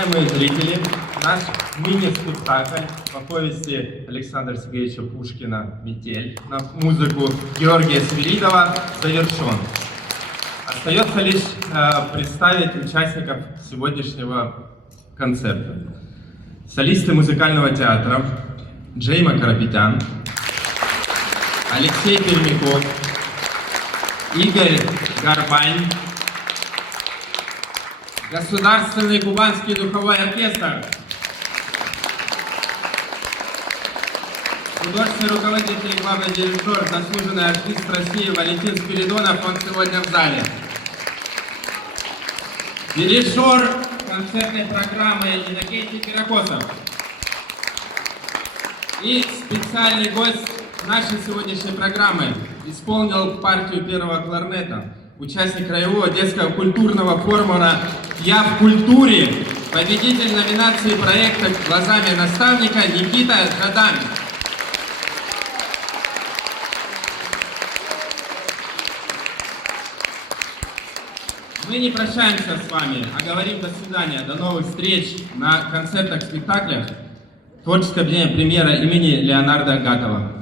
Уважаемые зрители, наш мини-спектакль по повести Александра Сергеевича Пушкина «Метель» на музыку Георгия Свиридова завершен. Остается лишь представить участников сегодняшнего концерта. Солисты музыкального театра Джейма Карапетян, Алексей Пермяков, Игорь Горбань, Государственный кубанский духовой оркестр, художественный руководитель и главный дирижер, заслуженный артист России Валентин Спиридонов, он сегодня в зале. Дирижер концертной программы Иннокентий Киракосов. И специальный гость нашей сегодняшней программы исполнил партию первого кларнета, участник краевого детского культурного форума «Я в культуре», победитель номинации проекта «Глазами наставника» Никита Жадан. Мы не прощаемся с вами, а говорим до свидания, до новых встреч на концертах, спектаклях. Творческое объединение «Премьера» имени Леонардо Гатова.